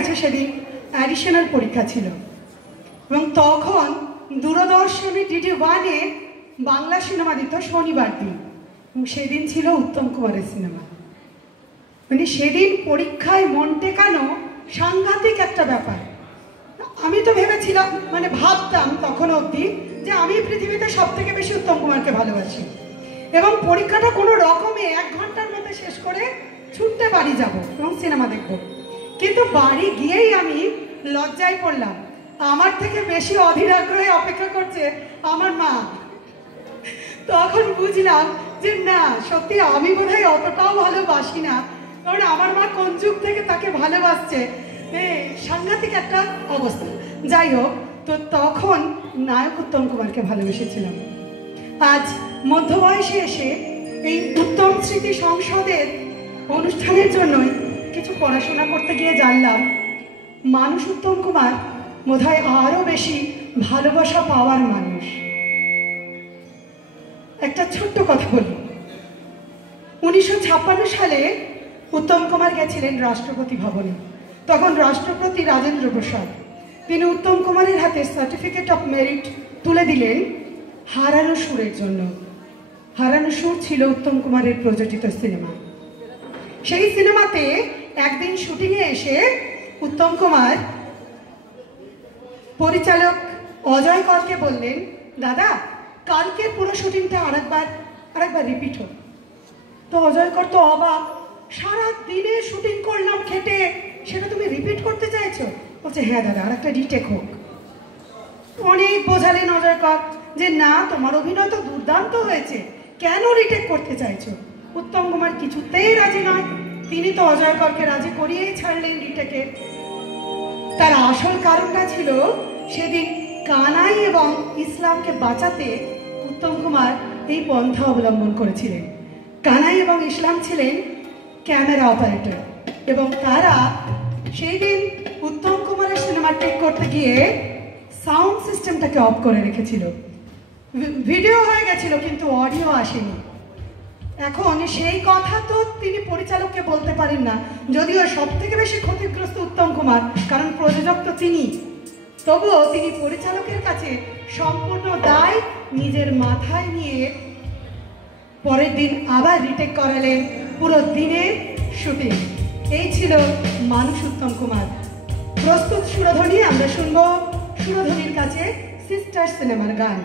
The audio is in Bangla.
আছে সেদিন অ্যাডিশনাল পরীক্ষা ছিল এবং তখন দূরদর্শনে DD1-এ বাংলা সিনেমা দিত শনিবার দিন এবং সেদিন ছিল উত্তম কুমারের সিনেমা। মানে সেদিন পরীক্ষায় মন টেকানো সাংঘাতিক একটা ব্যাপার। আমি তো ভেবেছিলাম, মানে ভাবতাম তখন অবধি যে আমি পৃথিবীতে সব থেকে বেশি উত্তম কুমারকে ভালোবাসি এবং পরীক্ষাটা কোনো রকমে 1 ঘন্টার মধ্যে শেষ করে ছুটতে বাড়ি যাব এবং সিনেমা দেখব। কিন্তু বাড়ি গিয়েই আমি লজ্জায় পড়লাম, আমার থেকে বেশি অধীর আগ্রহে অপেক্ষা করছে আমার মা। তখন বুঝলাম যে না, সত্যি আমি বোধহয় অতটাও ভালোবাসি না, কারণ আমার মা কোন যুগ থেকে তাকে ভালোবাসছে। সাংঘাতিক একটা অবস্থা। যাই হোক, তো তখন নায়ক উত্তম কুমারকে ভালোবেসেছিলাম। আজ মধ্যবয়সে এসে এই উত্তম স্মৃতি সংসদের অনুষ্ঠানের জন্যই কিছু পড়াশোনা করতে গিয়ে জানলাম মানুষ উত্তম কুমার বোধহয় আরো বেশি ভালোবাসা পাওয়ার মানুষ। একটা ছোট্ট কথা বলি, 1956 সালে উত্তম কুমার গেছিলেন রাষ্ট্রপতি ভবনে। তখন রাষ্ট্রপতি রাজেন্দ্র প্রসাদ তিনি উত্তম কুমারের হাতে সার্টিফিকেট অফ মেরিট তুলে দিলেন হারানো সুরের জন্য। হারানো সুর ছিল উত্তম কুমারের প্রযোজিত সিনেমা। সেই সিনেমাতে একদিন শুটিংয়ে এসে উত্তম কুমার পরিচালক অজয় করকে বললেন, দাদা কালকের পুরো শুটিংটা আরেকবার রিপিট হোক। তো অজয় কর তো অবাক, সারা দিনে শুটিং করলাম খেটে, সেটা তুমি রিপিট করতে চাইছো? বলছে হ্যাঁ দাদা, আরেকটা রিটেক হোক। অনেক বোঝালেন অজয় কর যে না, তোমার অভিনয় তো দুর্দান্ত হয়েছে, কেন রিটেক করতে চাইছো? উত্তম কুমার কিছুতেই রাজি নয়। তিনি তো অজয় করকে রাজি করিয়েই ছাড়লেন রিটেকে। তার আসল কারণটা ছিল সেদিন কানাই এবং ইসলামকে বাঁচাতে উত্তম কুমার এই পন্থা অবলম্বন করেছিলেন। কানাই এবং ইসলাম ছিলেন ক্যামেরা অপারেটর এবং তারা সেই দিন উত্তম কুমারের সিনেমা টেক করতে গিয়ে সাউন্ড সিস্টেমটাকে অফ করে রেখেছিল। ভিডিও হয়ে গেছিল কিন্তু অডিও আসেনি। এখন সেই কথা তো তিনি পরিচালককে বলতে পারেন না, যদিও সব থেকে বেশি ক্ষতিগ্রস্ত উত্তম কুমার, কারণ প্রযোজক তো তিনি। তবুও তিনি পরিচালকের কাছে সম্পূর্ণ দায় নিজের মাথায় নিয়ে পরের দিন আবার রিটেক করালেন পুরো দিনের শুটিং। এই ছিল মানুষ উত্তম কুমার। প্রস্তুত সুরধ্বনি, আমরা শুনবো সুরধ্বনির কাছে সিস্টার সিনেমার গান।